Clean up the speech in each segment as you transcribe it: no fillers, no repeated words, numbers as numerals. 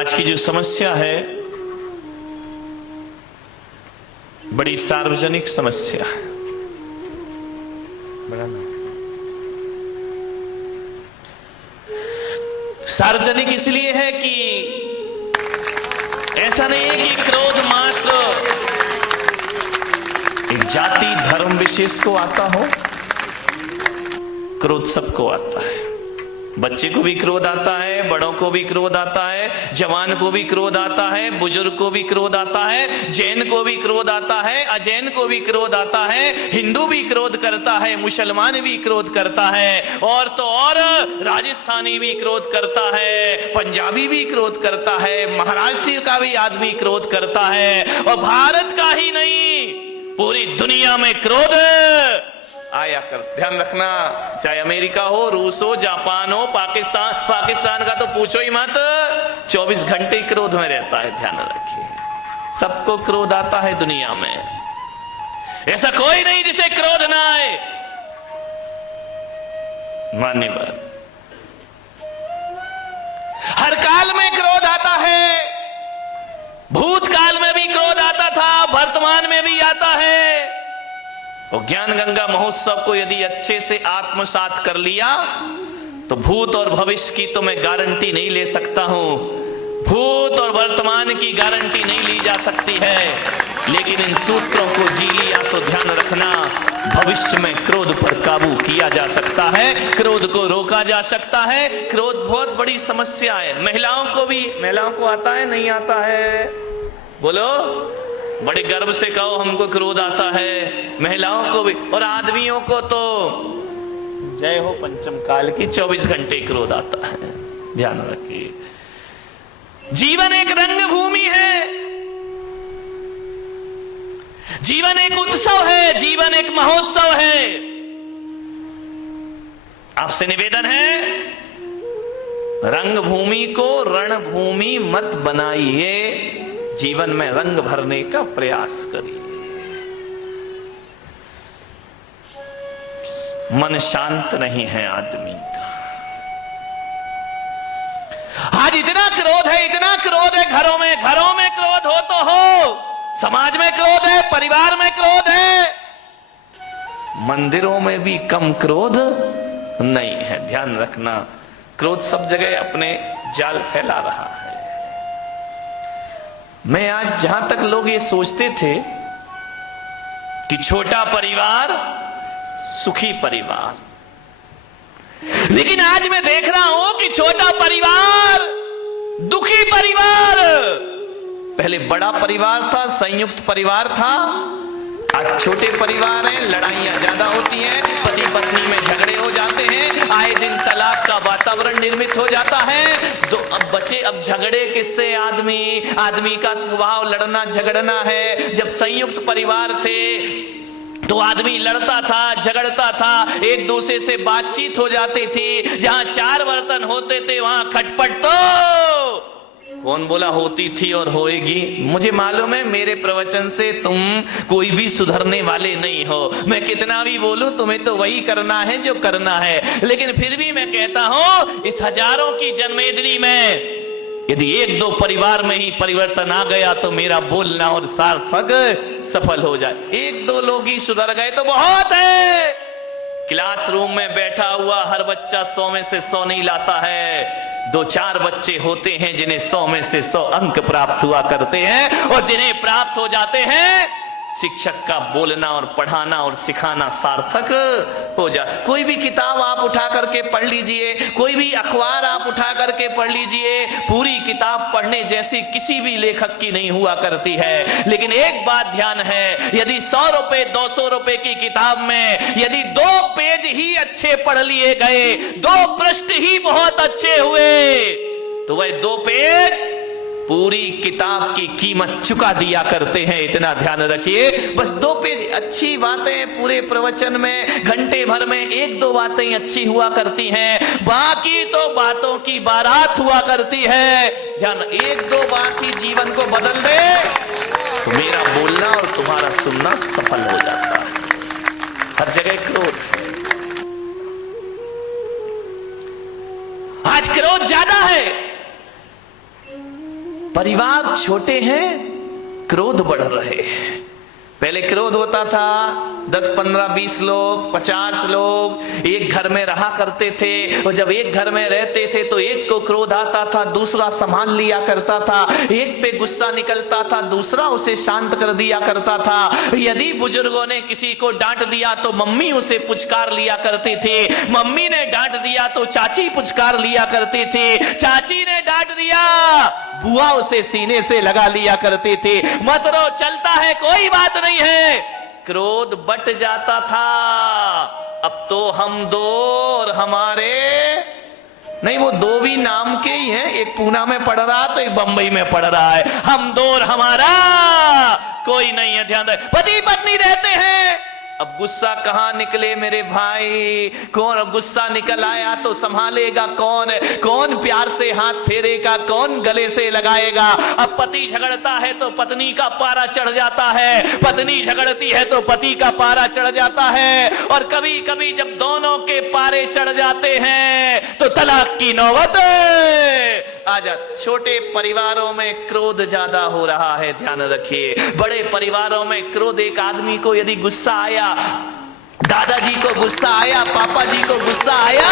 आज की जो समस्या है बड़ी सार्वजनिक समस्या है। सार्वजनिक इसलिए है कि ऐसा नहीं है कि क्रोध मात्र एक जाति धर्म विशेष को आता हो। क्रोध सबको आता है। बच्चे को भी क्रोध आता है, बड़ों को भी क्रोध आता है, जवान को भी क्रोध आता है, बुजुर्ग को भी क्रोध आता है, जैन को भी क्रोध आता है, अजैन को भी क्रोध आता है, हिंदू भी क्रोध करता है, मुसलमान भी क्रोध करता है, और तो और राजस्थानी भी क्रोध करता है, पंजाबी भी क्रोध करता है, महाराष्ट्र का भी आदमी क्रोध करता है, और भारत का ही नहीं पूरी दुनिया में क्रोध आया कर। ध्यान रखना, चाहे अमेरिका हो, रूस हो, जापान हो, पाकिस्तान का तो पूछो ही मत, 24 घंटे क्रोध में रहता है। ध्यान रखिए, सबको क्रोध आता है दुनिया में। ऐसा कोई नहीं जिसे क्रोध ना आए। माननी बात, हर काल में क्रोध आता है। भूतकाल में भी क्रोध आता था, वर्तमान में भी आता है। और ज्ञान गंगा महोत्सव को यदि अच्छे से आत्मसात कर लिया तो भूत और भविष्य की तो मैं गारंटी नहीं ले सकता हूं, भूत और वर्तमान की गारंटी नहीं ली जा सकती है, लेकिन इन सूत्रों को जी लिया तो ध्यान रखना, भविष्य में क्रोध पर काबू किया जा सकता है, क्रोध को रोका जा सकता है। क्रोध बहुत बड़ी समस्या है। महिलाओं को आता है, नहीं आता है? बोलो, बड़े गर्व से कहो हमको क्रोध आता है। महिलाओं को भी और आदमियों को तो जय हो पंचम काल की, 24 घंटे क्रोध आता है। ध्यान रखिए, जीवन एक रंग भूमि है, जीवन एक उत्सव है, जीवन एक महोत्सव है। आपसे निवेदन है, रंग भूमि को रणभूमि मत बनाइए, जीवन में रंग भरने का प्रयास करिए। मन शांत नहीं है आदमी का। आज इतना क्रोध है, इतना क्रोध है, घरों में क्रोध हो तो हो, समाज में क्रोध है, परिवार में क्रोध है, मंदिरों में भी कम क्रोध नहीं है। ध्यान रखना, क्रोध सब जगह अपने जाल फैला रहा है। मैं आज जहां तक लोग ये सोचते थे कि छोटा परिवार सुखी परिवार, लेकिन आज मैं देख रहा हूं कि छोटा परिवार दुखी परिवार। पहले बड़ा परिवार था, संयुक्त परिवार था, आज छोटे परिवार हैं, लड़ाइयां ज्यादा होती हैं, पति पत्नी में झगड़े हो जाते हैं, आए दिन तलाक का वातावरण निर्मित हो जाता है। अब झगड़े किससे? आदमी का स्वभाव लड़ना झगड़ना है। जब संयुक्त परिवार थे तो आदमी लड़ता था, झगड़ता था, एक दूसरे से बातचीत हो जाती थी। जहां 4 बर्तन होते थे वहां खटपट तो कौन बोला होती थी और होएगी। मुझे मालूम है मेरे प्रवचन से तुम कोई भी सुधरने वाले नहीं हो। मैं कितना भी बोलूं तुम्हें तो वही करना है जो करना है, लेकिन फिर भी मैं कहता हूं इस हजारों की जन्मेदिनी में यदि 1-2 परिवार में ही परिवर्तन आ गया तो मेरा बोलना और सार्थक सफल हो जाए। 1-2 लोग ही सुधर गए तो बहुत है। क्लासरूम में बैठा हुआ हर बच्चा 100 में से 100 नहीं लाता है। 2-4 बच्चे होते हैं जिन्हें 100 में से 100 अंक प्राप्त हुआ करते हैं, और जिन्हें प्राप्त हो जाते हैं शिक्षक का बोलना और पढ़ाना और सिखाना सार्थक हो जाए। कोई भी किताब आप उठा करके पढ़ लीजिए, कोई भी अखबार आप उठा करके पढ़ लीजिए, पूरी किताब पढ़ने जैसी किसी भी लेखक की नहीं हुआ करती है। लेकिन एक बात ध्यान है, यदि 100 रुपए 200 रुपए की किताब में यदि 2 पेज ही अच्छे पढ़ लिए गए, 2 पृष्ठ ही बहुत अच्छे हुए, तो वह 2 पेज पूरी किताब की कीमत चुका दिया करते हैं। इतना ध्यान रखिए। बस 2 पेज अच्छी बातें पूरे प्रवचन में घंटे भर में 1-2 बातें अच्छी हुआ करती हैं, बाकी तो बातों की बारात हुआ करती है। ध्यान, 1-2 बात ही जीवन को बदल दे तो मेरा बोलना और तुम्हारा सुनना सफल हो जाता है। हर जगह क्रोध, आज क्रोध ज्यादा है। परिवार छोटे हैं, क्रोध बढ़ रहे हैं। पहले क्रोध होता था 10, 15, 20 लोग, 50 लोग एक घर में रहा करते थे, और जब एक घर में रहते थे तो एक को क्रोध आता था, दूसरा संभाल लिया करता था, एक पे गुस्सा निकलता था, दूसरा उसे शांत कर दिया करता था। यदि बुजुर्गों ने किसी को डांट दिया तो मम्मी उसे पुचकार लिया करते थे, मम्मी ने डांट दिया तो चाची पुचकार लिया करते थे, चाची ने डांट दिया बुआ उसे सीने से लगा लिया करते थे। मत रो, चलता है, कोई बात नहीं है। क्रोध बट जाता था। अब तो हम दो और हमारे नहीं, वो दो भी नाम के ही हैं, एक पूना में पढ़ रहा तो एक बंबई में पढ़ रहा है। हम दो और हमारा कोई नहीं है। ध्यान रहे, पति पत्नी रहते हैं। अब गुस्सा कहां निकले मेरे भाई? कौन गुस्सा निकल आया तो संभालेगा कौन? कौन प्यार से हाथ फेरेगा? कौन गले से लगाएगा? अब पति झगड़ता है तो पत्नी का पारा चढ़ जाता है, पत्नी झगड़ती है तो पति का पारा चढ़ जाता है। और कभी कभी जब दोनों के पारे चढ़ जाते हैं तो तलाक की नौबत आ जाती। छोटे परिवारों में क्रोध ज्यादा हो रहा है, ध्यान रखिए। बड़े परिवारों में क्रोध, एक आदमी को यदि गुस्सा आया, दादाजी को गुस्सा आया, पापा जी को गुस्सा आया,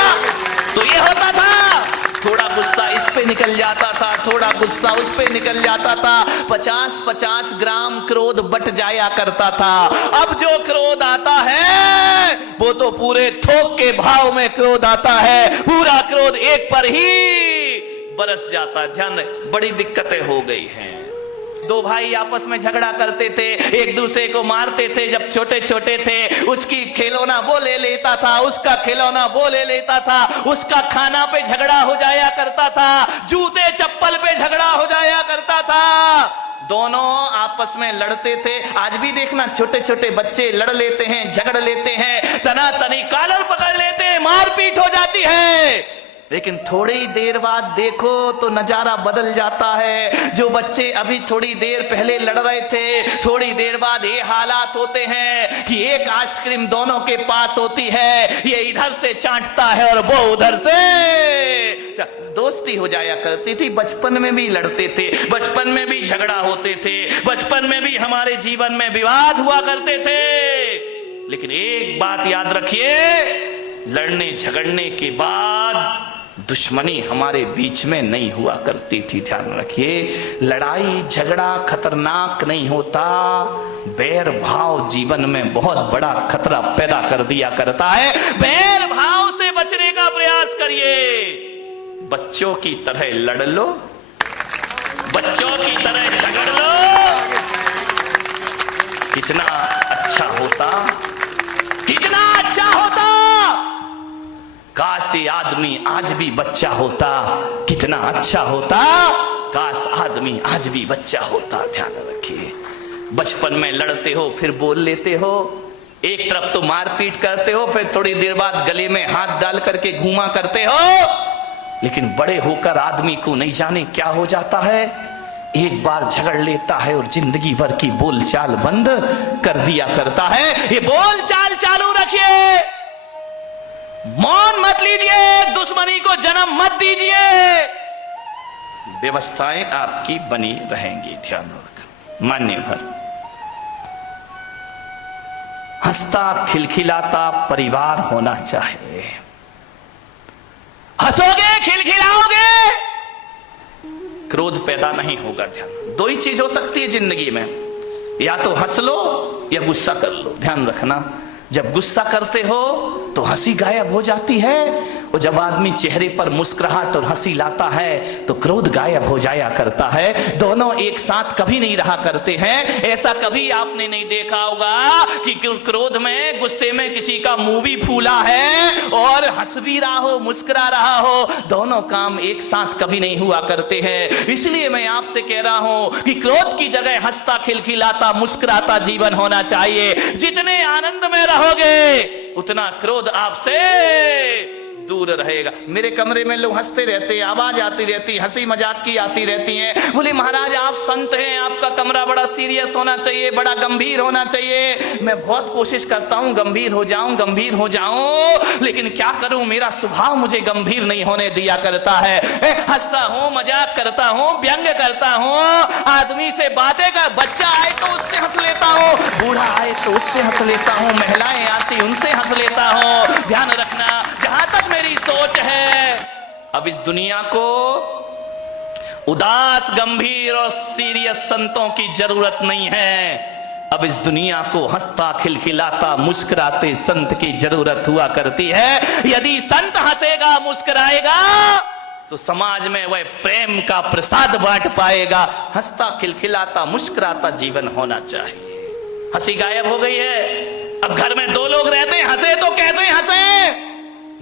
तो ये होता था, थोड़ा गुस्सा इस पे निकल जाता था, थोड़ा गुस्सा उस पे निकल जाता था। 50-50 ग्राम क्रोध बट जाया करता था। अब जो क्रोध आता है वो तो पूरे थोक के भाव में क्रोध आता है, पूरा क्रोध एक पर ही बरस जाता है। ध्यान रहे, बड़ी दिक्कतें हो गई हैं। दो भाई आपस में झगड़ा करते थे, एक दूसरे को मारते थे जब छोटे छोटे थे। उसकी खिलौना वो ले लेता था, उसका खिलौना वो ले लेता था, उसका खाना पे झगड़ा हो जाया करता था, जूते चप्पल पे झगड़ा हो जाया करता था। दोनों आपस में लड़ते थे। आज भी देखना, छोटे छोटे बच्चे लड़ लेते हैं, झगड़ लेते हैं, तना तनी कॉलर पकड़ लेते हैं, मारपीट हो जाती है। लेकिन थोड़ी देर बाद देखो तो नजारा बदल जाता है। जो बच्चे अभी थोड़ी देर पहले लड़ रहे थे, थोड़ी देर बाद ये हालात होते हैं कि एक आइसक्रीम दोनों के पास होती है, ये इधर से चाटता है और वो उधर से। दोस्ती हो जाया करती थी। बचपन में भी लड़ते थे, बचपन में भी झगड़ा होते थे, बचपन में भी हमारे जीवन में विवाद हुआ करते थे। लेकिन एक बात याद रखिए, लड़ने झगड़ने के बाद दुश्मनी हमारे बीच में नहीं हुआ करती थी। ध्यान रखिए, लड़ाई झगड़ा खतरनाक नहीं होता, बैर भाव जीवन में बहुत बड़ा खतरा पैदा कर दिया करता है। बैर भाव से बचने का प्रयास करिए। बच्चों की तरह लड़ लो, बच्चों की तरह झगड़ लो, कितना अच्छा होता, कितना अच्छा होता। काश ये आदमी आज भी बच्चा होता, कितना अच्छा होता। काश आदमी आज भी बच्चा होता। ध्यान रखिए, बचपन में लड़ते हो, फिर बोल लेते हो, एक तरफ तो मारपीट करते हो, फिर थोड़ी देर बाद गले में हाथ डाल करके घूमा करते हो। लेकिन बड़े होकर आदमी को नहीं जाने क्या हो जाता है, एक बार झगड़ लेता है और जिंदगी भर की बोलचाल बंद कर दिया करता है। ये बोलचाल चालू रखिए, मौन मत लीजिए, दुश्मनी को जन्म मत दीजिए, व्यवस्थाएं आपकी बनी रहेंगी। ध्यान रखना। मान्य भर हंसता खिलखिलाता परिवार होना चाहिए। हंसोगे, खिलखिलाओगे, क्रोध पैदा नहीं होगा। ध्यान, दो ही चीज हो सकती है जिंदगी में, या तो हंस लो या गुस्सा कर लो। ध्यान रखना, जब गुस्सा करते हो तो हंसी गायब हो जाती है, और जब आदमी चेहरे पर मुस्कुराहट और हंसी लाता है तो क्रोध गायब हो जाया करता है। दोनों एक साथ कभी नहीं रहा करते हैं। ऐसा कभी आपने नहीं देखा होगा कि क्रोध में, गुस्से में किसी का मुंह भी फूला है और हंस भी रहा हो, मुस्कुरा रहा हो। दोनों काम एक साथ कभी नहीं हुआ करते हैं। इसलिए मैं आपसे कह रहा हूं कि क्रोध की जगह हंसता खिलखिलाता मुस्कुराता जीवन होना चाहिए। जितने आनंद में रहोगे उतना क्रोध आपसे दूर रहेगा। मेरे कमरे में लोग हंसते रहते हैं, आवाज आती रहती, हंसी मजाक की आती रहती है। बोले महाराज आप संत हैं, आपका कमरा बड़ा सीरियस होना चाहिए, बड़ा गंभीर होना चाहिए। मैं बहुत कोशिश करता हूं गंभीर हो जाऊं, लेकिन क्या करूं, मेरा स्वभाव मुझे गंभीर नहीं होने दिया करता है। हंसता हूं, मजाक करता हूं, व्यंग करता हूं, आदमी से बातें कर, बच्चा आए तो उससे हंस लेता हूं, बूढ़ा आए तो उससे हंस लेता हूं, महिलाएं आती उनसे हंस लेता हूं। ध्यान रखना, जहां तक मेरी सोच है, अब इस दुनिया को उदास, गंभीर और सीरियस संतों की जरूरत नहीं है। अब इस दुनिया को हंसता, खिलखिलाता, मुस्कुराते संत की जरूरत हुआ करती है। यदि संत हंसेगा, मुस्कुराएगा तो समाज में वह प्रेम का प्रसाद बांट पाएगा। हंसता, खिलखिलाता, मुस्कुराता जीवन होना चाहिए। हंसी गायब हो गई है। अब घर में दो लोग रहते हैं, हंसे तो कैसे हंसे?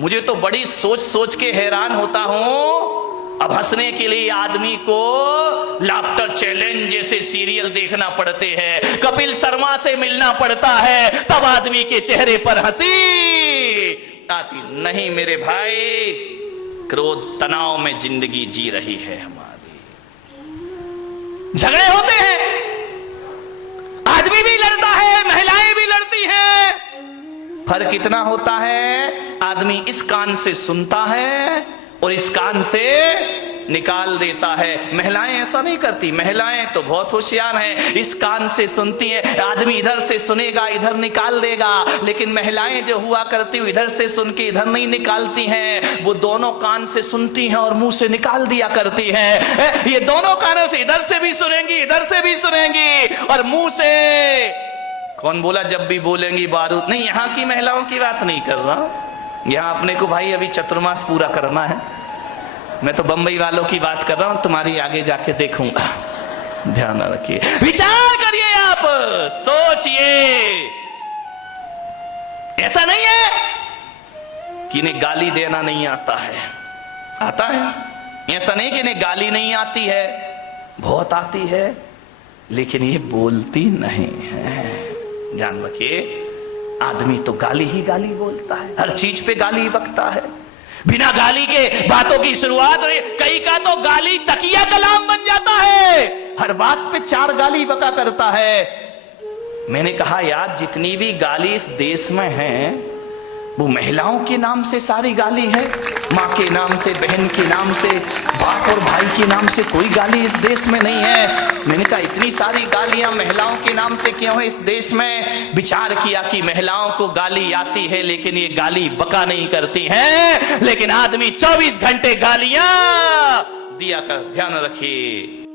मुझे तो बड़ी सोच सोच के हैरान होता हूं। अब हंसने के लिए आदमी को लाफ्टर चैलेंज जैसे सीरियल देखना पड़ते हैं, कपिल शर्मा से मिलना पड़ता है, तब आदमी के चेहरे पर हंसी आती। नहीं मेरे भाई, क्रोध तनाव में जिंदगी जी रही है हमारी। झगड़े होते हैं, आदमी भी लड़ता है, महिलाएं भी लड़ती हैं। फर्क इतना होता है, आदमी इस कान से सुनता है और इस कान से निकाल देता है। महिलाएं ऐसा नहीं करती, महिलाएं तो बहुत होशियार हैं, इस कान से सुनती है, आदमी इधर से सुनेगा इधर निकाल देगा। लेकिन महिलाएं जो हुआ करती हुई इधर से सुन के इधर नहीं निकालती हैं, वो दोनों कान से सुनती हैं और मुंह से निकाल दिया करती हैं। ये दोनों कानों से, इधर से भी सुनेंगी इधर से भी सुनेंगी और मुंह से। कौन बोला जब भी बोलेंगी बारूद? नहीं, यहाँ की महिलाओं की बात नहीं कर रहा, यहाँ अपने को भाई अभी चतुर्मास पूरा करना है। मैं तो बंबई वालों की बात कर रहा हूं, तुम्हारी आगे जाके देखूंगा। ध्यान रखिए, विचार करिए, आप सोचिए। ऐसा नहीं है कि इन्हें गाली देना नहीं आता है, आता है। ऐसा नहीं कि इन्हें गाली नहीं आती है, बहुत आती है, लेकिन ये बोलती नहीं है। ध्यान रखिए, आदमी तो गाली ही गाली बोलता है, हर चीज पे गाली बकता है, बिना गाली के बातों की शुरुआत। कई का तो गाली तकिया कलाम बन जाता है, हर बात पे 4 गाली बका करता है। मैंने कहा यार, जितनी भी गाली इस देश में है वो महिलाओं के नाम से सारी गाली है, माँ के नाम से, बहन के नाम से, बाप और भाई के नाम से कोई गाली इस देश में नहीं है। मैंने कहा इतनी सारी गालियां महिलाओं के नाम से क्यों है इस देश में? विचार किया कि महिलाओं को गाली आती है, लेकिन ये गाली बका नहीं करती है, लेकिन आदमी 24 घंटे गालियां दिया कर। ध्यान रखिए,